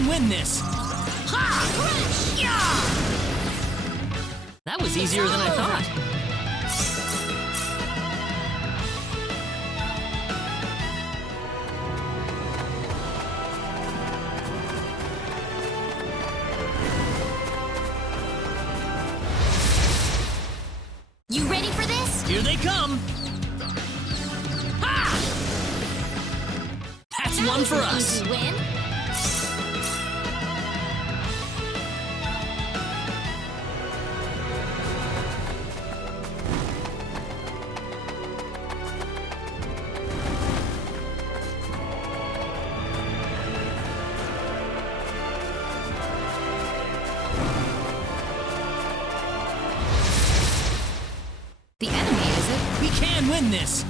can win this! Ha! Yeah! That was easier than I thought. You ready for this? Here they come! Ha! That's one for us! Easy win. The enemy, is it? We can win this!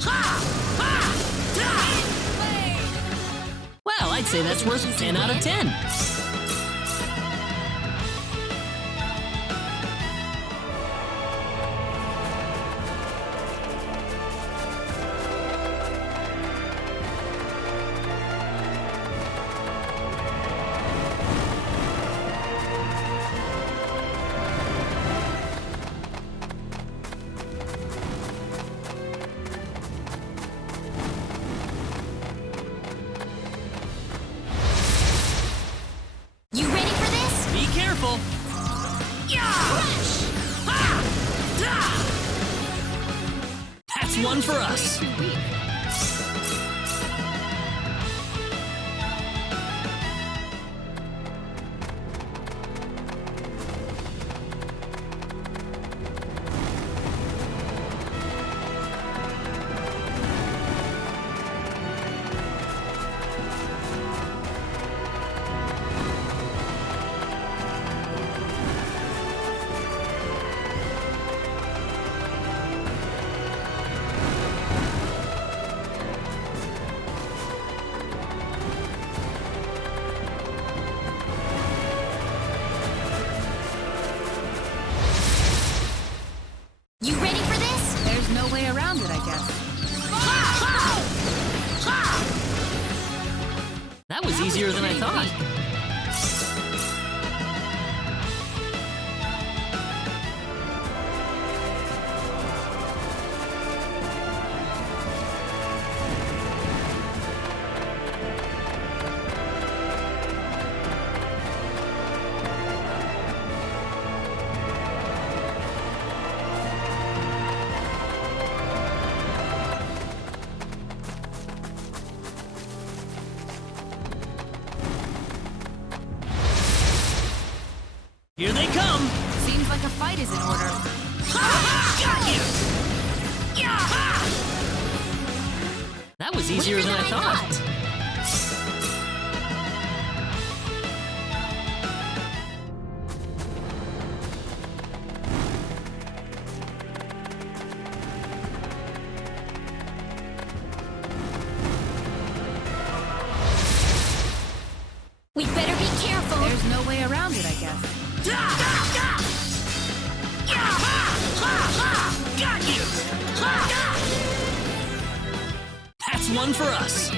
Ha! Ha! Da! Well, I'd say that's worth 10 out of 10. You ready for this? Be careful! Yeah! Ha! Da! That's one for us! Too weak. You ready for this? There's no way around it, I guess. That was easier than I thought. Here they come! Seems like a fight is in order. Got you! That was easier than I thought. We better be careful. There's no way around it, I guess. Got you! That's one for us.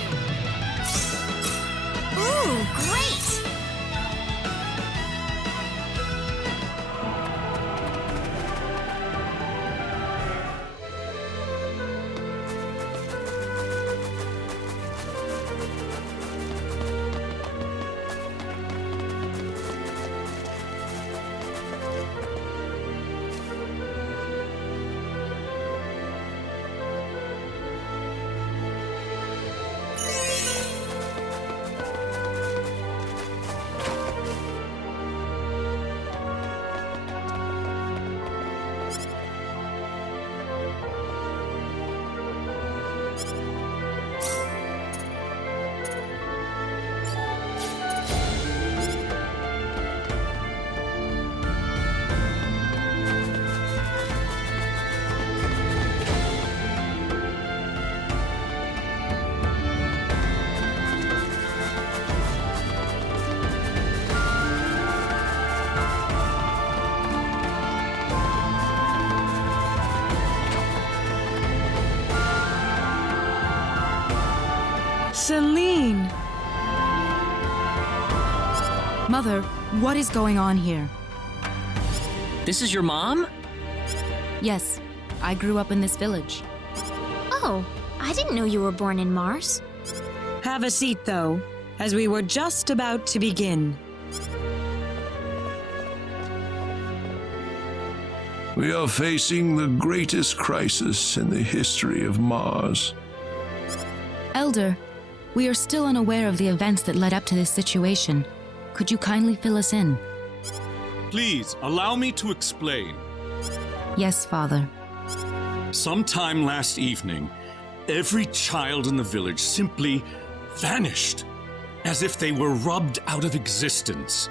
Ooh, great! Celine! Mother, what is going on here? This is your mom? Yes, I grew up in this village. Oh, I didn't know you were born in Mars. Have a seat, though, as we were just about to begin. We are facing the greatest crisis in the history of Mars. Elder, we are still unaware of the events that led up to this situation. Could you kindly fill us in? Please, allow me to explain. Yes, Father. Sometime last evening, every child in the village simply vanished, as if they were rubbed out of existence.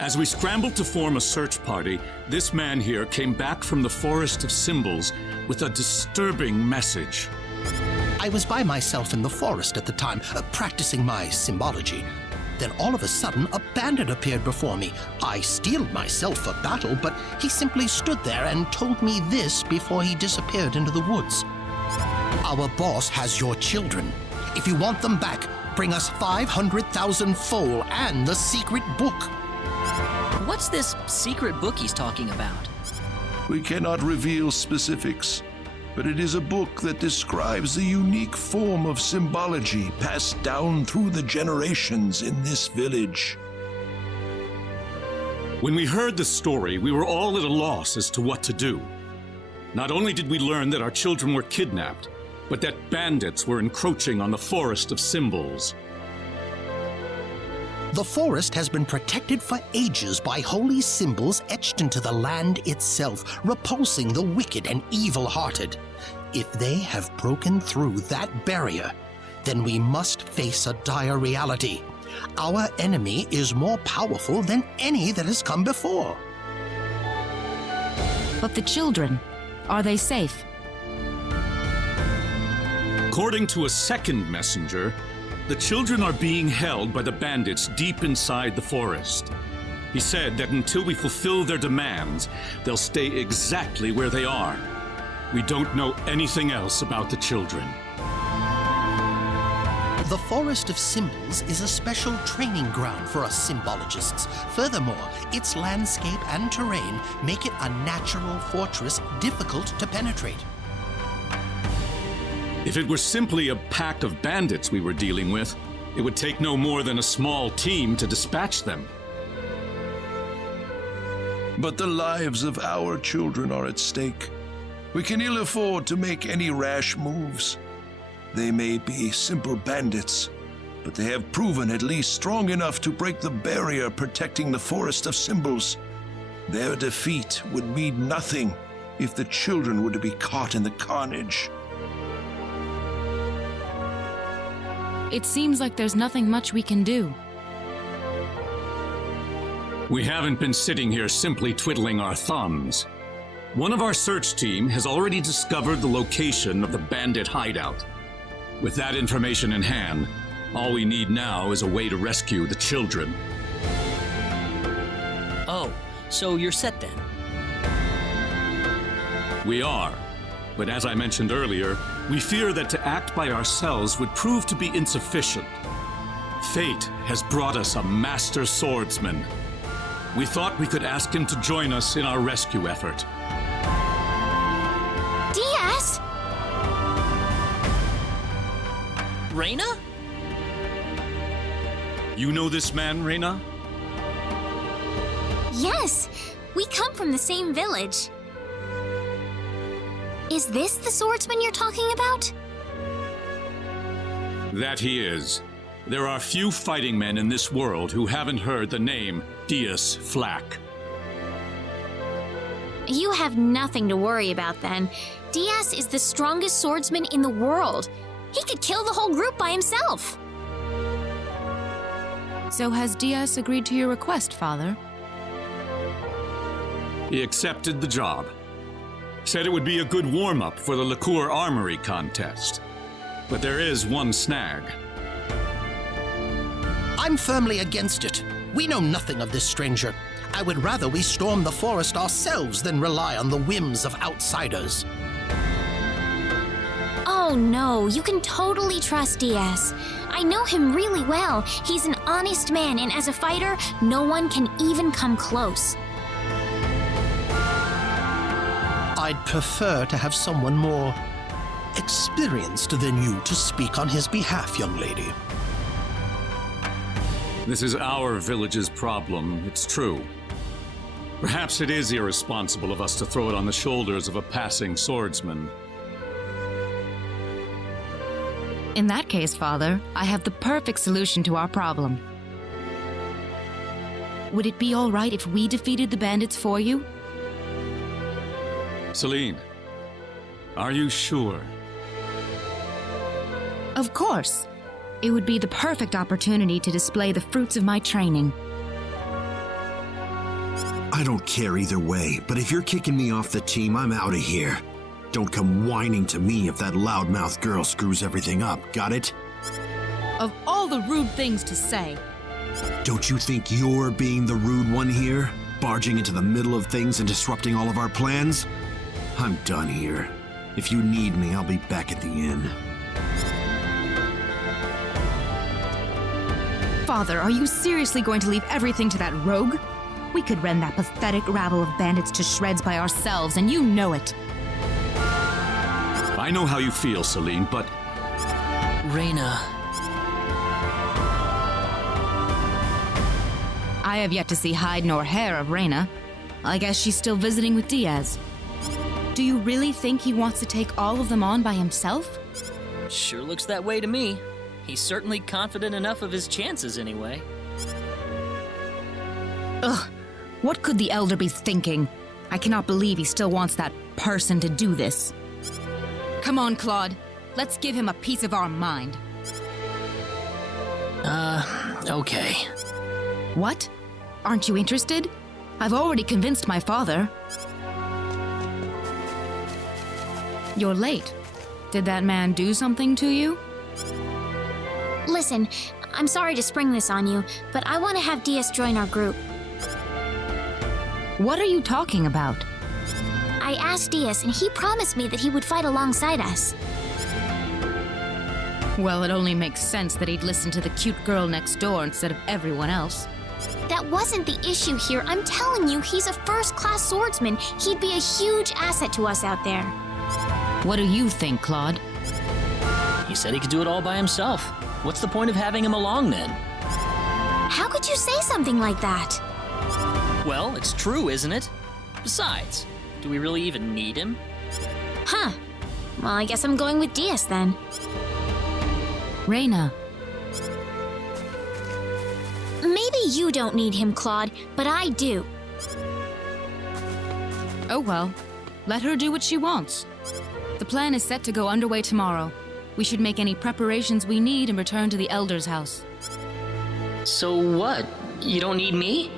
As we scrambled to form a search party, this man here came back from the Forest of Symbols with a disturbing message. I was by myself in the forest at the time, practicing my symbology. Then all of a sudden, a bandit appeared before me. I steeled myself for battle, but he simply stood there and told me this before he disappeared into the woods. Our boss has your children. If you want them back, bring us 500,000 foal and the secret book. What's this secret book he's talking about? We cannot reveal specifics, but it is a book that describes the unique form of symbology passed down through the generations in this village. When we heard the story, we were all at a loss as to what to do. Not only did we learn that our children were kidnapped, but that bandits were encroaching on the Forest of Symbols. The forest has been protected for ages by holy symbols etched into the land itself, repulsing the wicked and evil-hearted. If they have broken through that barrier, then we must face a dire reality. Our enemy is more powerful than any that has come before. But the children, are they safe? According to a second messenger, the children are being held by the bandits deep inside the forest. He said that until we fulfill their demands, they'll stay exactly where they are. We don't know anything else about the children. The Forest of Symbols is a special training ground for us symbologists. Furthermore, its landscape and terrain make it a natural fortress difficult to penetrate. If it were simply a pack of bandits we were dealing with, it would take no more than a small team to dispatch them. But the lives of our children are at stake. We can ill afford to make any rash moves. They may be simple bandits, but they have proven at least strong enough to break the barrier protecting the Forest of Symbols. Their defeat would mean nothing if the children were to be caught in the carnage. It seems like there's nothing much we can do. We haven't been sitting here simply twiddling our thumbs. One of our search team has already discovered the location of the bandit hideout. With that information in hand, all we need now is a way to rescue the children. Oh, so you're set then? We are. But as I mentioned earlier, we fear that to act by ourselves would prove to be insufficient. Fate has brought us a master swordsman. We thought we could ask him to join us in our rescue effort. Diaz! Rena? You know this man, Rena? Yes, we come from the same village. Is this the swordsman you're talking about? That he is. There are few fighting men in this world who haven't heard the name Flac. You have nothing to worry about then. Diaz is the strongest swordsman in the world. He could kill the whole group by himself. So has Diaz agreed to your request, Father? He accepted the job. Said it would be a good warm-up for the liqueur armory contest. But there is one snag. I'm firmly against it. We know nothing of this stranger. I would rather we storm the forest ourselves than rely on the whims of outsiders. Oh no, you can totally trust DS. I know him really well. He's an honest man, and as a fighter, no one can even come close. I'd prefer to have someone more experienced than you to speak on his behalf, young lady. This is our village's problem, it's true. Perhaps it is irresponsible of us to throw it on the shoulders of a passing swordsman. In that case, Father, I have the perfect solution to our problem. Would it be all right if we defeated the bandits for you? Celine, are you sure? Of course. It would be the perfect opportunity to display the fruits of my training. I don't care either way, but if you're kicking me off the team, I'm out of here. Don't come whining to me if that loudmouth girl screws everything up, got it? Of all the rude things to say. Don't you think you're being the rude one here? Barging into the middle of things and disrupting all of our plans? I'm done here. If you need me, I'll be back at the inn. Father, are you seriously going to leave everything to that rogue? We could rend that pathetic rabble of bandits to shreds by ourselves, and you know it. I know how you feel, Celine, but... Rena. I have yet to see hide nor hair of Rena. I guess she's still visiting with Diaz. Do you really think he wants to take all of them on by himself? Sure looks that way to me. He's certainly confident enough of his chances anyway. Ugh, what could the Elder be thinking? I cannot believe he still wants that person to do this. Come on, Claude. Let's give him a piece of our mind. Okay. What? Aren't you interested? I've already convinced my father. You're late. Did that man do something to you? Listen, I'm sorry to spring this on you, but I want to have DS join our group. What are you talking about? I asked DS, and he promised me that he would fight alongside us. Well, it only makes sense that he'd listen to the cute girl next door instead of everyone else. That wasn't the issue here. I'm telling you, he's a first-class swordsman. He'd be a huge asset to us out there. What do you think, Claude? He said he could do it all by himself. What's the point of having him along then? How could you say something like that? Well, it's true, isn't it? Besides, do we really even need him? Huh. Well, I guess I'm going with DS then. Rena. Maybe you don't need him, Claude, but I do. Oh well, let her do what she wants. The plan is set to go underway tomorrow. We should make any preparations we need and return to the Elder's house. So what? You don't need me?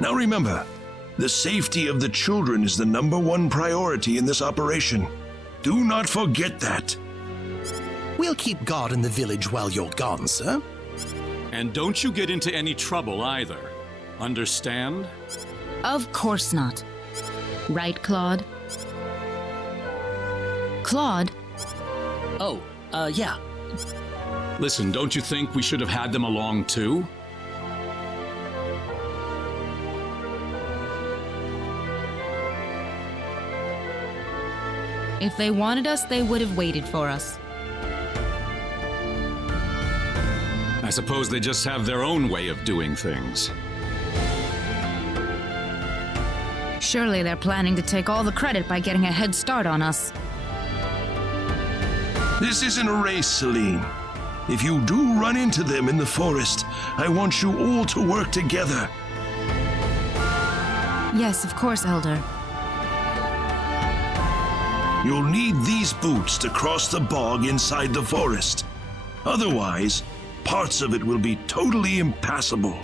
Now remember, the safety of the children is the #1 priority in this operation. Do not forget that. We'll keep guard in the village while you're gone, sir. And don't you get into any trouble either. Understand? Of course not. Right, Claude? Claude? Oh, yeah. Listen, don't you think we should have had them along too? If they wanted us, they would have waited for us. I suppose they just have their own way of doing things. Surely they're planning to take all the credit by getting a head start on us. This isn't a race, Celine. If you do run into them in the forest, I want you all to work together. Yes, of course, Elder. You'll need these boots to cross the bog inside the forest. Otherwise, parts of it will be totally impassable.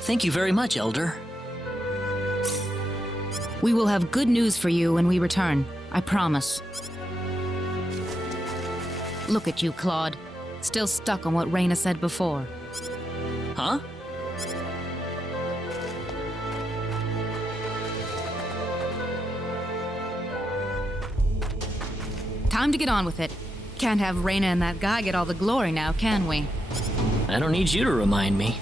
Thank you very much, Elder. We will have good news for you when we return. I promise. Look at you, Claude. Still stuck on what Rena said before. Huh? Time to get on with it. Can't have Rena and that guy get all the glory now, can we? I don't need you to remind me.